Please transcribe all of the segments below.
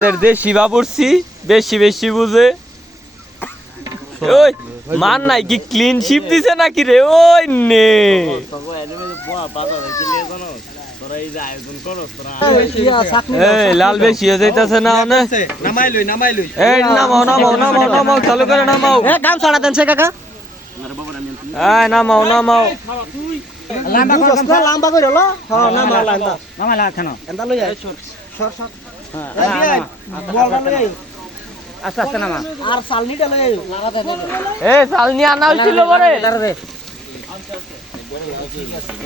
দেশি বাবুর্চি বেশি বেশি বুঝে ওই মান নাই কি ক্লিন শিপ দিছে নাকি রে ওই নে এই লাল বেশি হয়ে যাইতাছে না অনে এই নামাও নামাও নামাও নামাও চালু করে নামাও কাম ছড়া দেন সে কাকা এই নামাও নামাও লাম্বা করে হলো হ্যাঁ নামা লাম্বা নামা লা খানো এন্ডা লই আই শর্ট শর্ট হ্যাঁ বলটা লই আই আস্তে আস্তে নামা আর সালনিটা লই আই এ সালনি আনা হইছিল বরে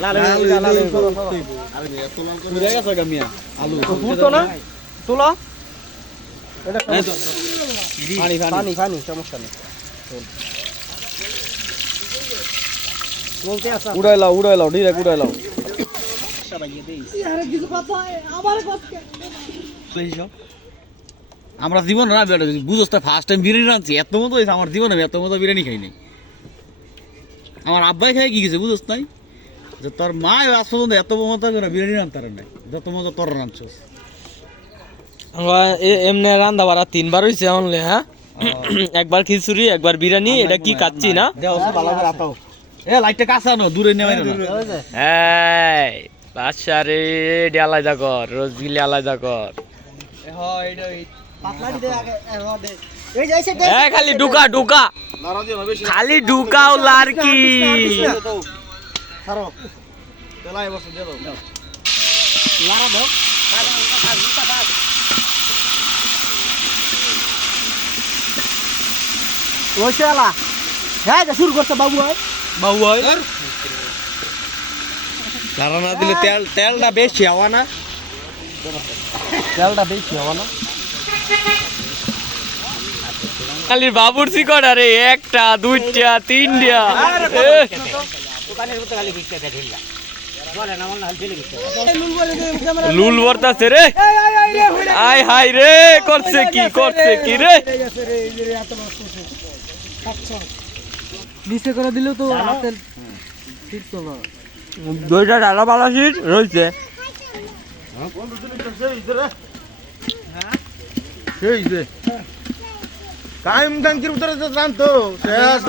লাল লাল আরে এত লং করে পুরা গেছে গামিয়া আলু পুরতো না তোলো এটা পানি পানি পানি সমস্যা নেই উড়াইলাও ডিরেক্ট উড়াইলাও আমরা জীবন না বুঝোস তো ফার্স্ট টাইম বিরিয়ানি রাঁধছি এত মতো হয়েছে আমার জীবনে আমি এত মতো বিরিয়ানি খাইনি আমার আব্বাই খাই কি গেছে বুঝোস নাই যে তোর মা আজ পর্যন্ত এত মতো করে বিরিয়ানি রাঁধতে নাই যত মতো তোর রাঁধছস এমনি রান্না বাড়া তিনবার হয়েছে অনলে হ্যাঁ একবার খিচুড়ি একবার বিরিয়ানি এটা কি কাচ্ছি না ভালো করে আতাও এ লাইটটা কাছে আনো দূরে নেওয়া এই বাদশা রে এটা আলাদা কর রোজ গিলে আলাদা কর খালি ঢুকা ঢুকা খালি ঢুকাও লারকি হ্যাঁ শুরু করছে বাবু বাবু হয় তারা না দিলে তেলটা বেশি হওয়া না তেলটা বেশি হওয়া না খালি বাবুর্চি কটা রে একটা দুইটা তিনটা লুল বর্তাছে রে আয় হাই রে করছে কি রে নিচে করে দিলেও তো হাতের ফিরতো না দুইটা ডালা বালা সিট রয়েছে কাইম গাঙ্কির উত্তরে তো জানতো শেষ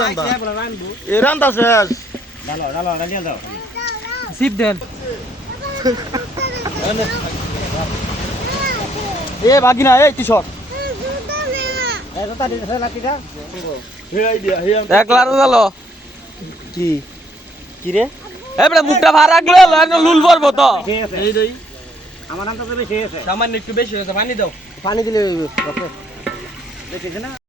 এ রান্তা শেষ সিপ দেন এ বাগিনা এই টি শর্ট দেখলার গেল কি কি রে এবারে মুখটা ভার রাখলে লুল পড়বো তো আমার নামটা তো বেশি হয়েছে সামান্য একটু বেশি হয়েছে পানি দাও পানি দিলে দেখেছে না